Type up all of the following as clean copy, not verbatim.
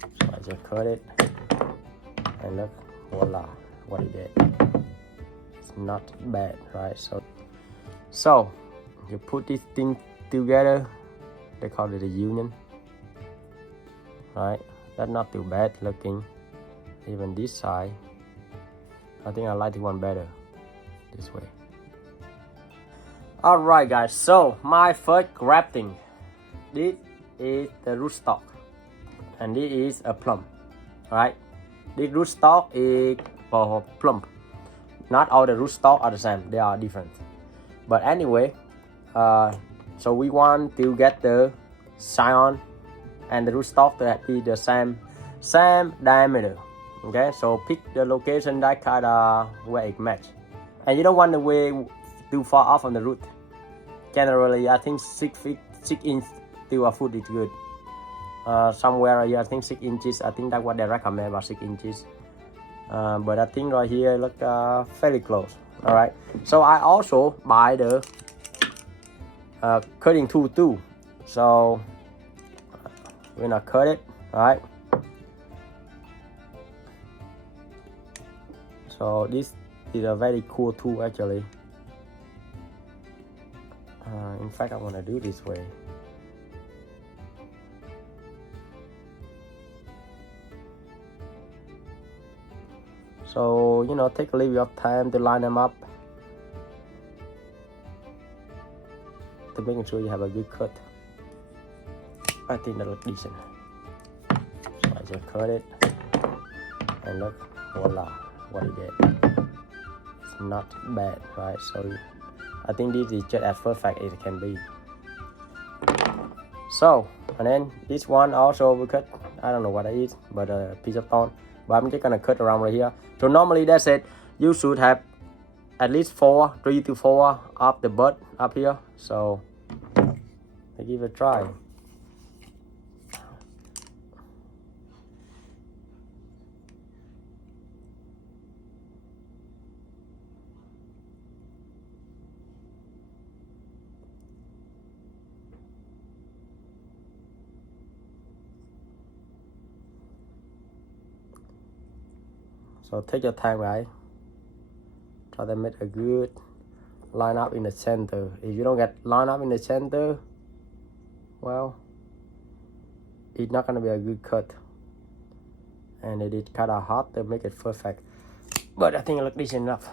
So I just cut it, and look, voila, what it did. It's not bad, right? So you put this thing together, they call it a union, right? That's not too bad looking. Even this side, I think I like the one better this way. Alright guys, so my first grafting, this is the rootstock and this is a plum, right? This rootstock is for plum. Not all the rootstock are the same, they are different. But anyway, so we want to get the scion and the rootstock to be the same diameter. Okay, so pick the location that kind of where it match, and you don't want the way too far off from the root. Generally, I think 6 inch to a foot is good. Somewhere here, I think 6 inches. I think that's what they recommend, about 6 inches. But I think right here look fairly close. All right. So I also buy the cutting tool too. So we're gonna cut it. All right. So this is a very cool tool actually. In fact, I want to do this way. So, you know, take a little bit of time to line them up, to making sure you have a good cut. I think that looks decent. So I just cut it, and look, voila, what it did. It's not bad, right? So I think this is just as perfect as it can be. So, and then this one also we cut, I don't know what it is, but a piece of thorn. But I'm just gonna cut around right here. So normally that's it. You should have at least 3 to 4 of the bud up here. So I give it a try. So take your time, guys. Try to make a good line up in the center. If you don't get line up in the center, well, it's not gonna be a good cut. And it is kind of hard to make it perfect. But I think it looks decent enough.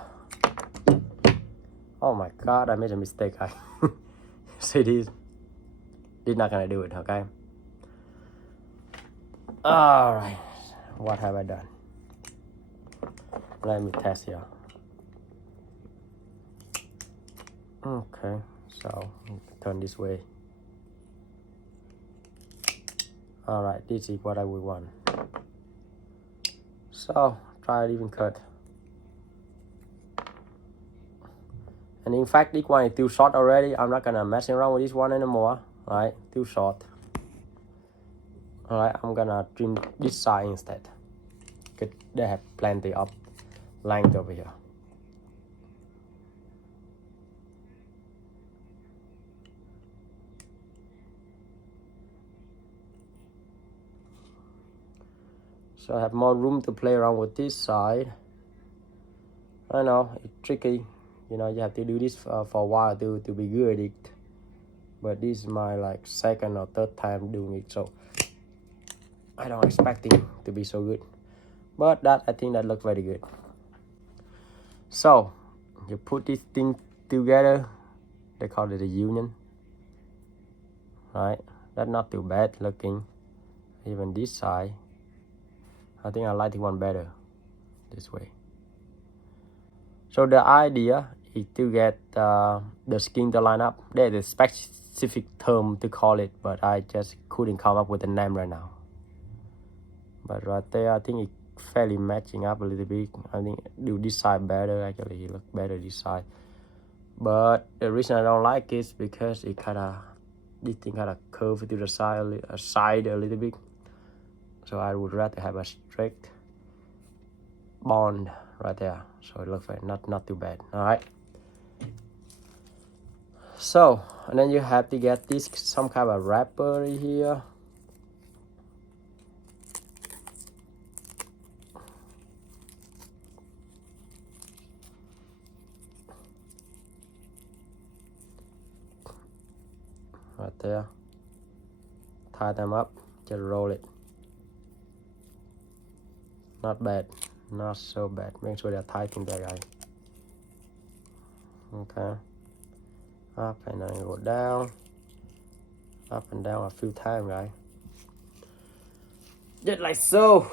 Oh my God, I made a mistake, guys. See this? It's not gonna do it, okay? All right, what have I done? Let me test here. Okay, so turn this way. All right, this is what I would want. So try to even cut. And in fact, this one is too short already. I'm not gonna mess around with this one anymore. All right, too short. All right, I'm gonna trim this side instead. Cause they have plenty of length over here. So I have more room to play around with this side. I know it's tricky, you know, you have to do this for a while to be good at it. But this is my like second or third time doing it, so I don't expect it to be so good. But that, I think that looks very good. So you put this thing together, they call it a union, right? That's not too bad looking. Even this side, I think I like the one better this way. So the idea is to get the skin to line up. There's a specific term to call it, but I just couldn't come up with a name right now. But right there, I think it's fairly matching up a little bit. I think do this side better, actually it looks better this side. But the reason I don't like it is because it this thing kind of curved to the side a little bit. So I would rather have a straight bond right there. So it looks like not too bad. All right. So, and then you have to get this some kind of wrapper here. right there. Tie them up, just roll it. Not bad, not so bad. Make sure they're tight in there, guys. Okay. Up and then go down. Up and down a few times, guys. Just like so.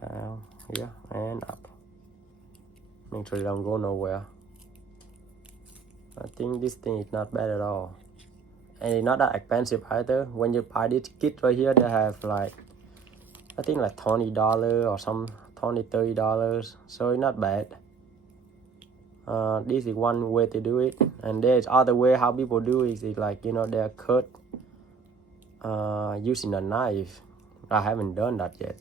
Down here and up. Make sure they don't go nowhere. I think this thing is not bad at all. And it's not that expensive either. When you buy this kit right here, they have like, I think like $20 or some $20-$30. So it's not bad. This is one way to do it. And there's other way how people do it is like, you know, they cut using a knife. I haven't done that yet.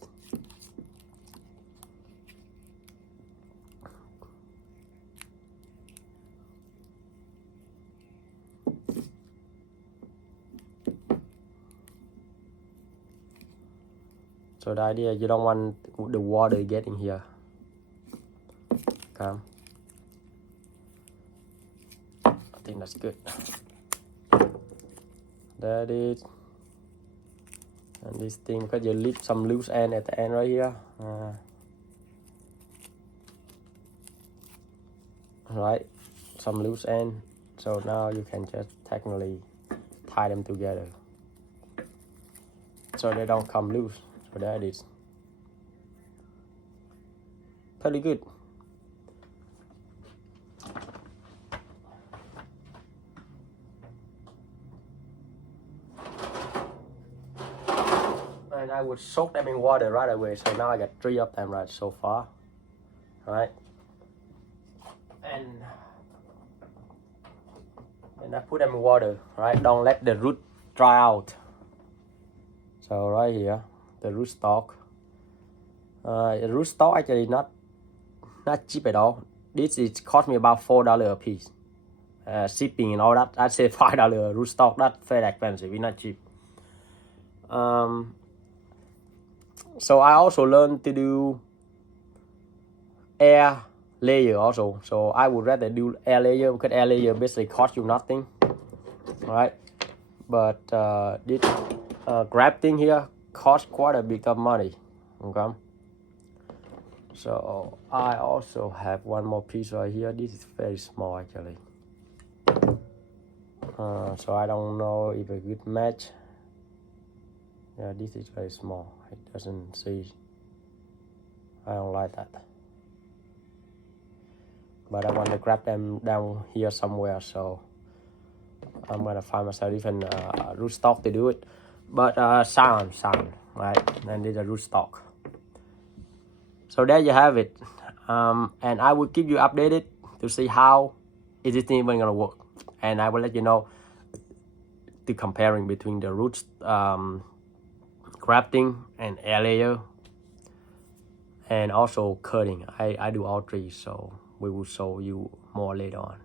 So the idea, you don't want the water getting here. Okay. I think that's good. That is. And this thing, because you leave some loose end at the end right here. Right, some loose end. So now you can just technically tie them together. So they don't come loose. So that is pretty good. And I would soak them in water right away. So now I got 3 of them right so far. Right. And I put them in water, right? Don't let the root dry out. So right here, the rootstock. The rootstock actually not cheap at all. This is cost me about $4 a piece. Shipping and all that, I'd say $5 rootstock. That's very expensive. It's not cheap. So I also learned to do air layer also. So I would rather do air layer because air layer basically costs you nothing, right? But this grafting here costs quite a bit of money. Okay. So I also have one more piece right here. This is very small actually. So I don't know if a good match. Yeah, this is very small. It doesn't see. I don't like that. But I want to grab them down here somewhere, so I'm gonna find myself different rootstock to do it. But scion, right? And this is a rootstock. So there you have it. And I will keep you updated to see how is this thing even gonna work. And I will let you know the comparing between the roots grafting and air layer, and also cutting. I do all 3, so we will show you more later on.